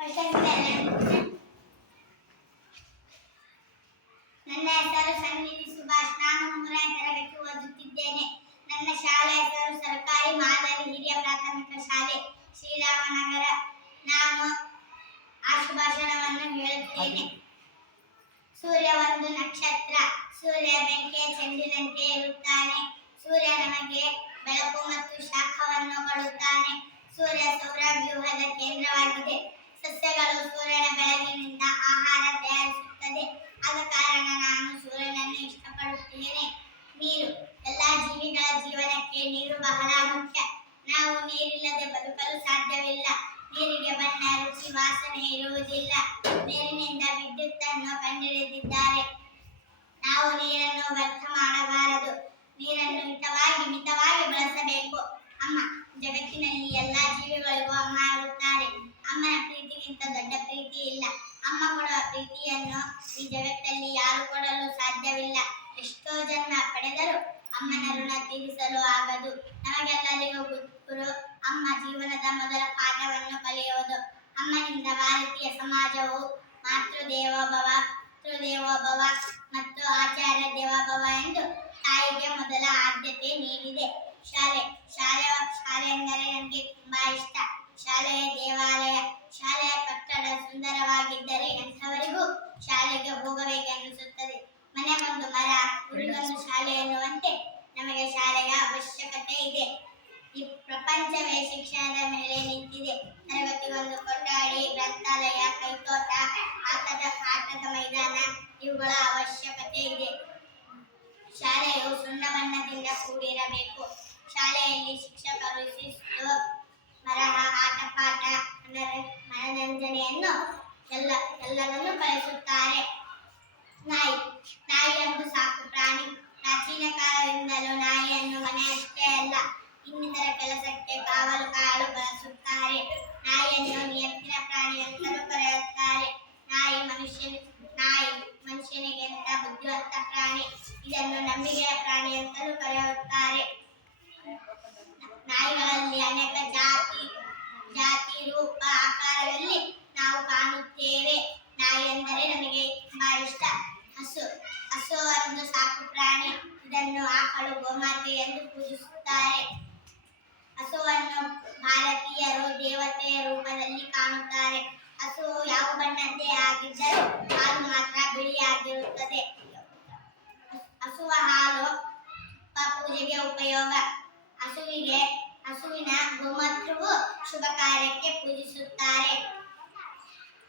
ನನ್ನ ಹೆಸರು ಸನ್ನಿಧಿ ಸುಭಾಷ್. ನಾನು 3ನೇ ತರಗತಿ ಓದುತ್ತಿದ್ದೇನೆ. ನನ್ನ ಶಾಲೆ ಹೆಸರು ಸರ್ಕಾರಿ ಮಾದರಿ ಹಿರಿಯ ಪ್ರಾಥಮಿಕ ಶಾಲೆ ಶ್ರೀರಾಮನಗರ. ನಾನು ಆಶುಭಾಷಣವನ್ನು ಹೇಳುತ್ತೇನೆ. ಸೂರ್ಯ ಒಂದು ನಕ್ಷತ್ರ. ಸೂರ್ಯ ಬೆಂಕಿಯ ಚೆಂಡಿನಂತೆ ಇರುತ್ತಾನೆ. ಸೂರ್ಯ ನಮಗೆ ಬೆಳಕು ಮತ್ತು ಶಾಖವನ್ನು ಕೊಡುತ್ತಾನೆ. ಸೂರ್ಯ ಸೌರವ್ಯೂಹದ ಕೇಂದ್ರವಾಗಿದೆ. ಸಸ್ಯಗಳು ಸೂರ್ಯನ ಬೆಳಕಿನಿಂದ ಆಹಾರ ತಯಾರಿಸುತ್ತದೆ. ಆದ ಕಾರಣ ನಾನು ಸೂರ್ಯನನ್ನು ಇಷ್ಟಪಡುತ್ತೇನೆ. ನೀರು. ಎಲ್ಲಾ ಜೀವಿಗಳ ಜೀವನಕ್ಕೆ ನೀರು ಬಹಳ ಮುಖ್ಯ. ನಾವು ನೀರಿಲ್ಲದೆ ಬದುಕಲು ಸಾಧ್ಯವಿಲ್ಲ. ನೀರಿಗೆ ಬಣ್ಣ, ರುಚಿ, ವಾಸನೆ ಇರುವುದಿಲ್ಲ. ನೀರಿನಿಂದ ವಿದ್ಯುತ್ ಅನ್ನು ಕಂಡುಹಿಡಿದಿದ್ದಾರೆ. ನಾವು ನೀರನ್ನು ವ್ಯರ್ಥ ಮಾಡಬಾರದು. ನೀರನ್ನು ಮಿತವಾಗಿ ಬಳಸಬೇಕು. ಅಮ್ಮ. ಜಗತ್ತಿನಲ್ಲಿ ಎಲ್ಲಾ ಜೀವಿಗಳಿಗೂ ಅಮ್ಮ ಇರುತ್ತಾರೆ. ಅಮ್ಮನ ಪ್ರೀತಿಗಿಂತ ದೊಡ್ಡ ಪ್ರೀತಿ ಇಲ್ಲ. ಅಮ್ಮ ಕೊಡುವ ಪ್ರೀತಿಯನ್ನು ಈ ಜಗತ್ತಲ್ಲಿ ಯಾರು ಕೊಡಲು ಸಾಧ್ಯವಿಲ್ಲ. ಎಷ್ಟೋ ಜನ್ಮ ಪಡೆದರೂ ಅಮ್ಮನ ಋಣ ತೀರಿಸಲು ಆಗದು. ನಮಗೆಲ್ಲರಿಗೂ ಗುರು ಅಮ್ಮ. ಜೀವನದ ಮೊದಲ ಪಾಠವನ್ನು ಕಲಿಯುವುದು ಅಮ್ಮನಿಂದ. ಭಾರತೀಯ ಸಮಾಜವು ಮಾತೃದೇವೋಭವ, ಪಿತೃದೇವೋಭವ ಮತ್ತು ಆಚಾರ್ಯ ದೇವೋಭವ ಎಂದು ತಾಯಿಗೆ ಮೊದಲ ಆದ್ಯತೆ ನೀಡಿದೆ. ಶಾಲೆ ಎಂದರೆ ನನಗೆ ತುಂಬಾ ಇಷ್ಟ. ಶಾಲೆಯ ದೇವಾಲಯ. ಶಾಲೆಯ ಕಟ್ಟಡ ಸುಂದರವಾಗಿದ್ದರೆ ಎಂಥವರಿಗೂ ಶಾಲೆಗೆ ಹೋಗಬೇಕೆನ್ನಿಸುತ್ತದೆ. ಮನೆಗೊಂದು ಮರ, ಊರಿಗೊಂದು ಶಾಲೆ ಎನ್ನುವಂತೆ ನಮಗೆ ಶಾಲೆಯ ಅವಶ್ಯಕತೆ ಇದೆ. ಈ ಪ್ರಪಂಚವೇ ಶಿಕ್ಷಣದ ಮೇಲೆ ನಿಂತಿದೆ. ತರಗತಿಗೊಂದು ಕೊಠಡಿ, ಗ್ರಂಥಾಲಯ, ಕೈತೋಟ, ಆಟದ ಮೈದಾನ ಇವುಗಳ ಅವಶ್ಯಕತೆ ಇದೆ. ಶಾಲೆಯು ಸುಣ್ಣ ಬಣ್ಣದಿಂದ ಕೂಡಿರಬೇಕು. ಶಾಲೆಯಲ್ಲಿ ಶಿಕ್ಷಕರು ಶಿಸ್ತು, ಬರಹ, ಆಟಪಾಠ, ಮನರಂಜನೆಯನ್ನು ಎಲ್ಲರನ್ನು ಕಲಿಸುತ್ತಾರೆ. ನಾಯಿ ಒಂದು ಸಾಕು ಪ್ರಾಣಿ. ಪ್ರಾಚೀನ ಕಾಲದಿಂದಲೂ ನಾಯಿಯನ್ನು ಮನೆಯಷ್ಟೇ ಅಲ್ಲ, ಇನ್ನಿತರ ಕೆಲಸಕ್ಕೆ ಕಾವಲು ಕಾಯಲು ಬಳಸುತ್ತಾರೆ. ನಾಯಿಯನ್ನು ನಿಯಂತ್ರಣ ಪ್ರಾಣಿ ಅಂತಲೂ ಕರೆಯುತ್ತಾರೆ. ನಾಯಿ ಮನುಷ್ಯನಿಗಿಂತ ಬುದ್ಧಿವಂತ ಪ್ರಾಣಿ. ಇದನ್ನು ನಂಬಿಕೆಯ ಪ್ರಾಣಿ ಅಂತಲೂ ಕರೆಯುತ್ತಾರೆ. ನಾಯಿಗಳಲ್ಲಿ ಅನೇಕ ಜಾತಿ, ರೂಪ, ಆಕಾರದಲ್ಲಿ ನಾವು ಕಾಣುತ್ತೇವೆ. ನಾಯಿ ಎಂದರೆ ನನಗೆ ತುಂಬಾ ಇಷ್ಟ. ಹಸು ಒಂದು ಸಾಕು ಪ್ರಾಣಿ. ಇದನ್ನು ಆಕಳು, ಗೋಮಾತೆ ಎಂದು ಪೂಜಿಸುತ್ತಾರೆ. ಹಸುವನ್ನು ಭಾರತೀಯರು ದೇವತೆಯ ರೂಪದಲ್ಲಿ ಕಾಣುತ್ತಾರೆ. ಹಸು ಯಾವ ಬಣ್ಣದ್ದೇ ಆಗಿದ್ದರೂ ಹಾಲು ಮಾತ್ರ ಬಿಳಿಯಾಗಿರುತ್ತದೆ. ಹಸುವ ಹಾಲು ಪೂಜೆಗೆ ಉಪಯೋಗ. ಹಸುವಿನ ಗೋಮೂತ್ರವು ಶುಭ ಕಾರ್ಯಕ್ಕೆ ಪೂಜಿಸುತ್ತಾರೆ.